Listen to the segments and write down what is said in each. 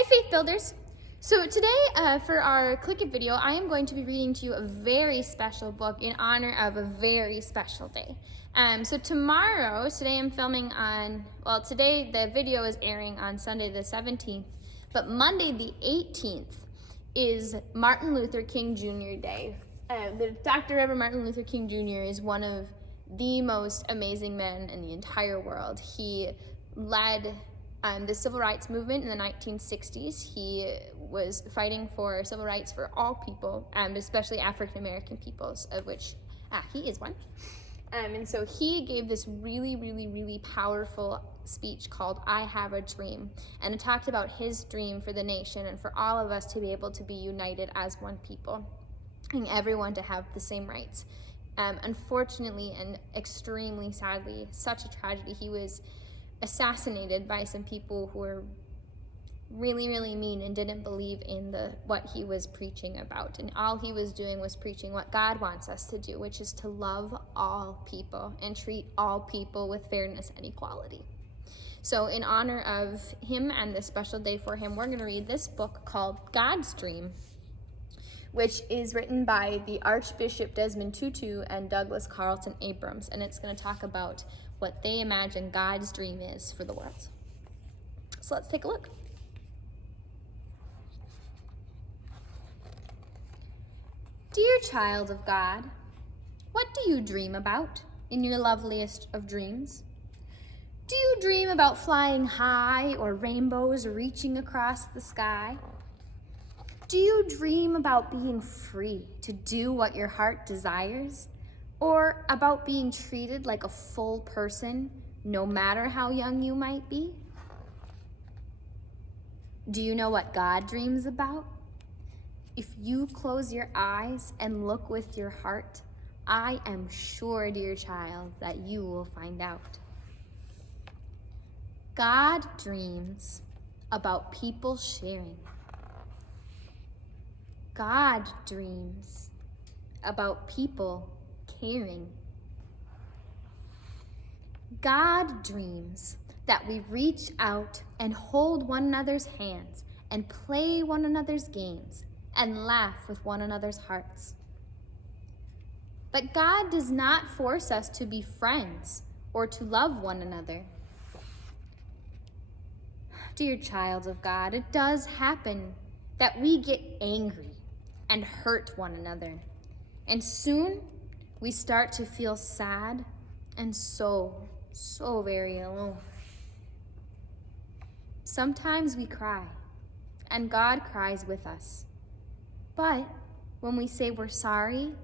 Hi, Faith Builders. So today, for our Click It video, I am going to be reading to you a very special book in honor of a very special day. Today I'm filming on, today the video is airing on Sunday the 17th, but Monday the 18th is Martin Luther King Jr. Day. Dr. Reverend Martin Luther King Jr. is one of the most amazing men in the entire world. He led the civil rights movement in the 1960s. He was fighting for civil rights for all people, especially African American peoples, of which he is one. And so he gave this really powerful speech called I Have a Dream. And it talked about his dream for the nation and for all of us to be able to be united as one people and everyone to have the same rights. Unfortunately and extremely sadly, such a tragedy, he was assassinated by some people who were really mean and didn't believe in what he was preaching about. And all he was doing was preaching what God wants us to do, which is to love all people and treat all people with fairness and equality. So in honor of him and this special day for him, we're going to read this book called God's Dream, which is written by the Archbishop Desmond Tutu and Douglas Carlton Abrams, and it's going to talk about what they imagine God's dream is for the world. So let's take a look. Dear child of God, what do you dream about in your loveliest of dreams? Do you dream about flying high or rainbows reaching across the sky? Do you dream about being free to do what your heart desires? Or about being treated like a full person, no matter how young you might be? Do you know what God dreams about? If you close your eyes and look with your heart, I am sure, dear child, that you will find out. God dreams about people sharing. God dreams about people caring. God dreams that we reach out and hold one another's hands and play one another's games and laugh with one another's hearts. But God does not force us to be friends or to love one another. Dear child of God, it does happen that we get angry and hurt one another. And soon we start to feel sad and so very alone. Sometimes we cry, and God cries with us. But when we say we're sorry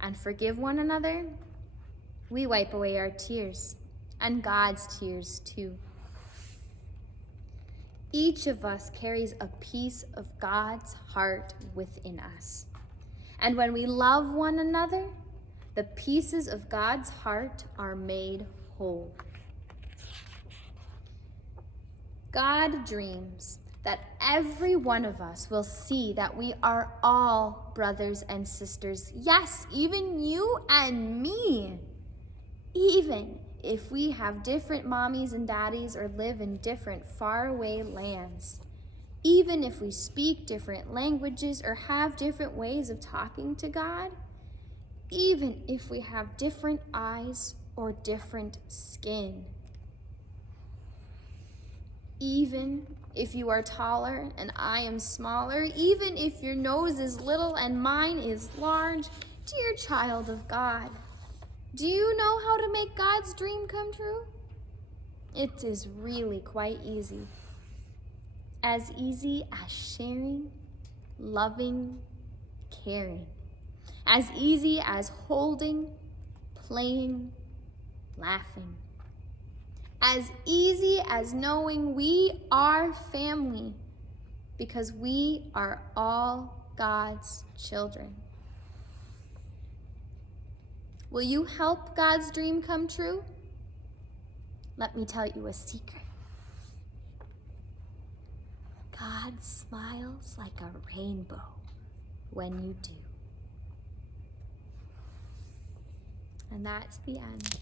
and forgive one another, we wipe away our tears, and God's tears too. Each of us carries a piece of God's heart within us. And when we love one another, the pieces of God's heart are made whole. God dreams that every one of us will see that we are all brothers and sisters. Yes, even you and me. Even if we have different mommies and daddies or live in different faraway lands. Even if we speak different languages or have different ways of talking to God. Even if we have different eyes or different skin. Even if you are taller and I am smaller, even if your nose is little and mine is large, dear child of God, do you know how to make God's dream come true? It is really quite easy. As easy as sharing, loving, caring. As easy as holding, playing, laughing. As easy as knowing we are family because we are all God's children. Will you help God's dream come true? Let me tell you a secret. God smiles like a rainbow when you do. And that's the end.